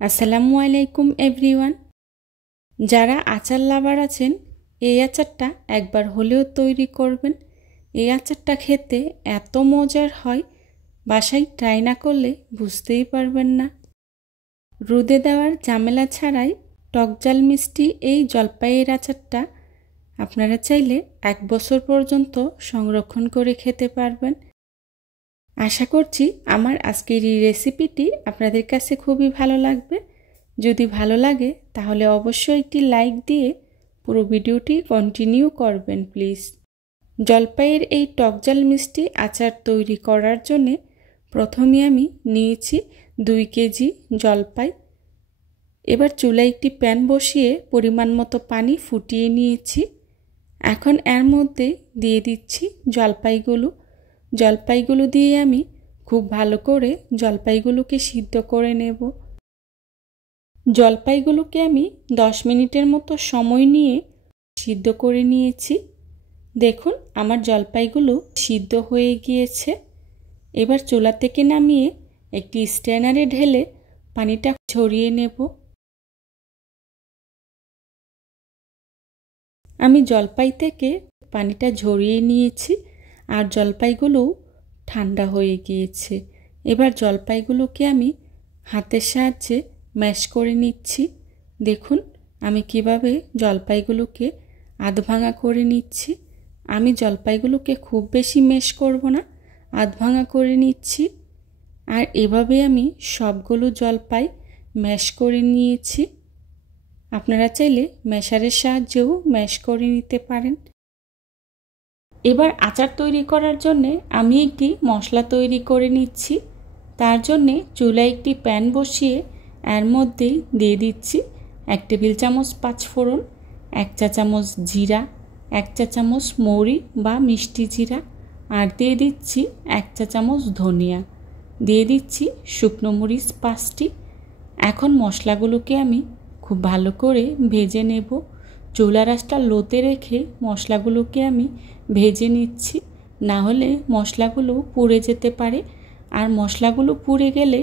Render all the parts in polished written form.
আসসালামু আলাইকুম এভরিওয়ান। যারা আচার লাভার আছেন এই আচারটা একবার হলেও তৈরি করবেন। এই আচারটা খেতে এত মজার হয়, বাসায় ট্রাই না করলে বুঝতেই পারবেন না। রোদে দেওয়ার ঝামেলা ছাড়াই টকঝাল মিষ্টি এই জলপাইয়ের আচারটা আপনারা চাইলে 1 বছর পর্যন্ত সংরক্ষণ করে খেতে পারবেন। আশা করছি আমার আজকের এই রেসিপিটি আপনাদের কাছে খুবই ভালো লাগবে। যদি ভালো লাগে তাহলে অবশ্যই একটি লাইক দিয়ে পুরো ভিডিওটি কন্টিনিউ করবেন প্লিজ। জলপাইয়ের এই টকঝাল মিষ্টি আচার তৈরি করার জন্য প্রথমে আমি নিয়েছি 2 কেজি জলপাই। এবার চুলায় একটি প্যান বসিয়ে পরিমাণ মতো পানি ফুটিয়ে নিয়েছি। এখন এর মধ্যে দিয়ে দিচ্ছি জলপাইগুলো দিয়ে আমি খুব ভালো করে জলপাইগুলোকে সিদ্ধ করে নেব। জলপাইগুলোকে আমি 10 মিনিটের মতো সময় নিয়ে সিদ্ধ করে নিয়েছি। দেখুন আমার জলপাইগুলো সিদ্ধ হয়ে গিয়েছে। এবার চুলা থেকে নামিয়ে একটি স্ট্রেনারে ঢেলে পানিটা ঝরিয়ে নেব। আমি জলপাই থেকে পানিটা ঝরিয়ে নিয়েছি আর জলপাইগুলো ঠান্ডা হয়ে গিয়েছে। এবার জলপাইগুলোকে আমি হাতের সাহায্যে ম্যাশ করে নিচ্ছি। দেখুন আমি কিভাবে জলপাইগুলোকে আধভাঙা করে নিচ্ছি। আমি জলপাইগুলোকে খুব বেশি ম্যাশ করব না, আধভাঙা করে নিচ্ছি। আর এভাবে আমি সবগুলো জলপাই ম্যাশ করে নিয়েছি। আপনারা চাইলে ম্যাশারের সাহায্যেও ম্যাশ করে নিতে পারেন। এবার আচার তৈরি করার জন্যে আমি একটি মশলা তৈরি করে নিচ্ছি। তার জন্যে চুলায় একটি প্যান বসিয়ে এর মধ্যেই দিয়ে দিচ্ছি 1 টেবিল চামচ 5 ফোড়ন, 1 চা চামচ জিরা, 1 চা চামচ মৌরি বা মিষ্টি জিরা, আর দিয়ে দিচ্ছি 1 চা চামচ ধনিয়া, দিয়ে দিচ্ছি শুকনো মরিচ 5টি। এখন মশলাগুলোকে আমি খুব ভালো করে ভেজে নেব। চুলার আঁচটা লোতে রেখে মশলাগুলোকে আমি ভেজে নিচ্ছি, না হলে মশলাগুলো পুড়ে যেতে পারে। আর মশলাগুলো পুড়ে গেলে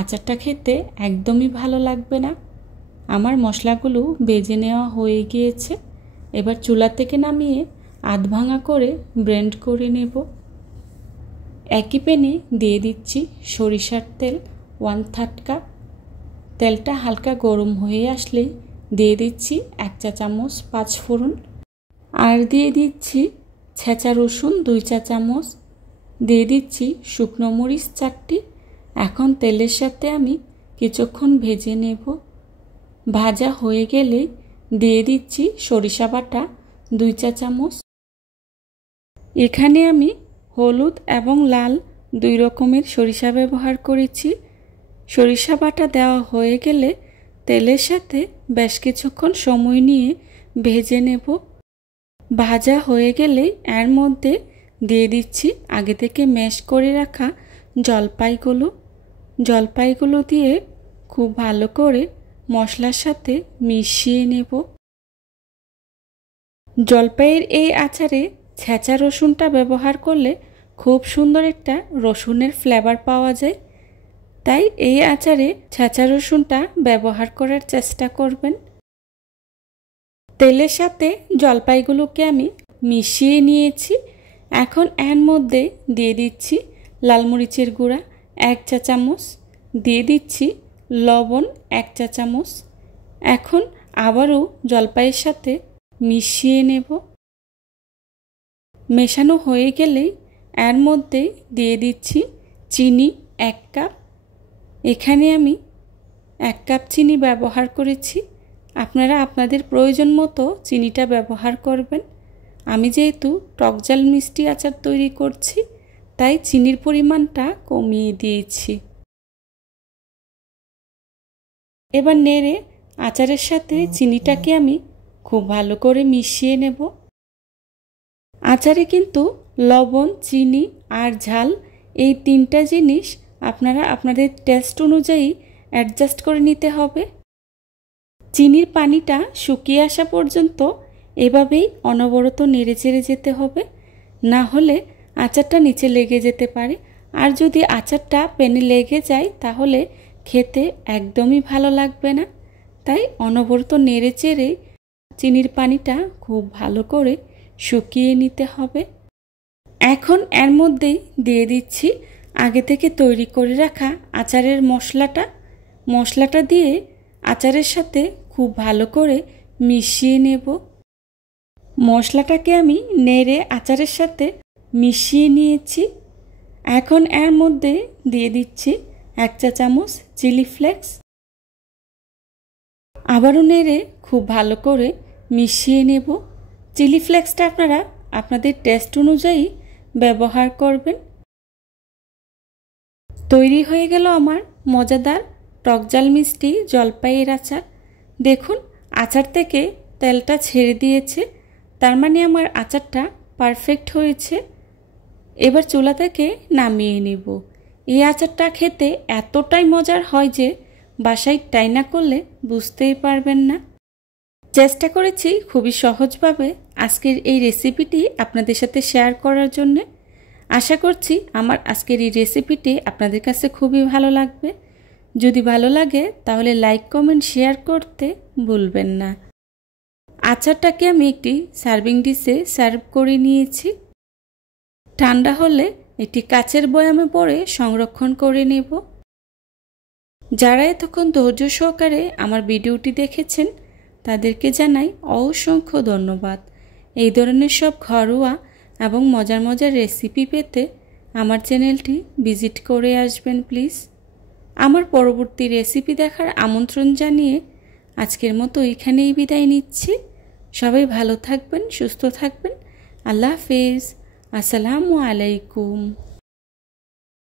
আচারটা খেতে একদমই ভালো লাগবে না। আমার মশলাগুলো ভেজে নেওয়া হয়ে গিয়েছে। এবার চুলা থেকে নামিয়ে আধভাঙা করে ব্লেন্ড করে নেব। একই প্যানে দিয়ে দিচ্ছি সরিষার তেল 1/3 কাপ। তেলটা হালকা গরম হয়ে আসলে দিয়ে দিচ্ছি 1 চা চামচ 5 ফোড়ন, আর দিয়ে দিচ্ছি ছেঁচা রসুন 2 চা চামচ, দিয়ে দিচ্ছি শুকনো মরিচ 4টি। এখন তেলের সাথে আমি কিছুক্ষণ ভেজে নেব। ভাজা হয়ে গেলে দিয়ে দিচ্ছি সরিষা বাটা 2 চা চামচ। এখানে আমি হলুদ এবং লাল 2 রকমের সরিষা ব্যবহার করেছি। সরিষা বাটা দেওয়া হয়ে গেলে তেলের সাথে বেশ কিছুক্ষণ সময় নিয়ে ভেজে নেব। ভাজা হয়ে গেলে এর মধ্যে দিয়ে দিচ্ছি আগে থেকে ম্যাশ করে রাখা জলপাইগুলো দিয়ে খুব ভালো করে মশলার সাথে মিশিয়ে নেব। জলপাইয়ের এই আচারে ছেঁচা রসুনটা ব্যবহার করলে খুব সুন্দর একটা রসুনের ফ্লেভার পাওয়া যায়। তাই এই আচারে ছেঁচা রসুনটা ব্যবহার করার চেষ্টা করবেন। তেলের সাথে জলপাইগুলোকে আমি মিশিয়ে নিয়েছি। এখন এর মধ্যে দিয়ে দিচ্ছি লাল মরিচের গুঁড়া 1 চা চামচ, দিয়ে দিচ্ছি লবণ 1 চা চামচ। এখন আবারও জলপাইয়ের সাথে মিশিয়ে নেব। মেশানো হয়ে গেলেই এর মধ্যে দিয়ে দিচ্ছি চিনি 1 কাপ। এখানে আমি 1 কাপ চিনি ব্যবহার করেছি। আপনারা আপনাদের প্রয়োজন মতো চিনিটা ব্যবহার করবেন। আমি যেহেতু টকঝাল মিষ্টি আচার তৈরি করছি তাই চিনির পরিমাণটা কমিয়ে দিয়েছি। এবার নেড়ে আচারের সাথে চিনিটাকে আমি খুব ভালো করে মিশিয়ে নেব। আচারে কিন্তু লবণ, চিনি আর ঝাল এই 3টা জিনিস আপনারা আপনাদের টেস্ট অনুযায়ী অ্যাডজাস্ট করে নিতে হবে। চিনির পানিটা শুকিয়ে আসা পর্যন্ত এভাবেই অনবরত নেড়ে চেড়ে যেতে হবে, না হলে আচারটা নিচে লেগে যেতে পারে। আর যদি আচারটা প্যানে লেগে যায় তাহলে খেতে একদমই ভালো লাগবে না। তাই অনবরত নেড়ে চেড়ে চিনির পানিটা খুব ভালো করে শুকিয়ে নিতে হবে। এখন এর মধ্যেই দিয়ে দিচ্ছি আগে থেকে তৈরি করে রাখা আচারের মশলাটা দিয়ে আচারের সাথে খুব ভালো করে মিশিয়ে নেব। মশলাটাকে আমি নেড়ে আচারের সাথে মিশিয়ে নিয়েছি। এখন এর মধ্যে দিয়ে দিচ্ছি 1 চা চামচ চিলি ফ্লেক্স। আবারও নেড়ে খুব ভালো করে মিশিয়ে নেব। চিলি ফ্লেক্সটা আপনারা আপনাদের টেস্ট অনুযায়ী ব্যবহার করবেন। তৈরি হয়ে গেল আমার মজাদার টকঝাল মিষ্টি জলপাইয়ের আচার। দেখুন আচার থেকে তেলটা ছেড়ে দিয়েছে, তার মানে আমার আচারটা পারফেক্ট হয়েছে। এবার চুলা থেকে নামিয়ে নেব। এই আচারটা খেতে এতটাই মজার হয় যে বাসায় ট্রাই না করলে বুঝতেই পারবেন না। চেষ্টা করেছি খুবই সহজভাবে আজকের এই রেসিপিটি আপনাদের সাথে শেয়ার করার জন্য। আশা করছি আমার আজকের এই রেসিপিটি আপনাদের কাছে খুবই ভালো লাগবে। যদি ভালো লাগে তাহলে লাইক কমেন্ট শেয়ার করতে ভুলবেন না। আচারটাকে আমি একটি সার্ভিং ডিশে সার্ভ করে নিয়েছি। ঠান্ডা হলে একটি কাচের বয়ামে ভরে সংরক্ষণ করে নেব। যারা এতক্ষণ ধৈর্য সহকারে আমার ভিডিওটি দেখেছেন তাদেরকে জানাই অসংখ্য ধন্যবাদ। এই ধরনের সব ঘরোয়া এবং মজার মজার রেসিপি পেতে আমার চ্যানেলটি ভিজিট করে আসবেন প্লিজ। আমার পরবর্তী রেসিপি দেখার আমন্ত্রণ জানিয়ে আজকের মতো এখানেই বিদায় নিচ্ছি। সবাই ভালো থাকবেন, সুস্থ থাকবেন। আল্লাহ হাফেজ। আসসালামু আলাইকুম।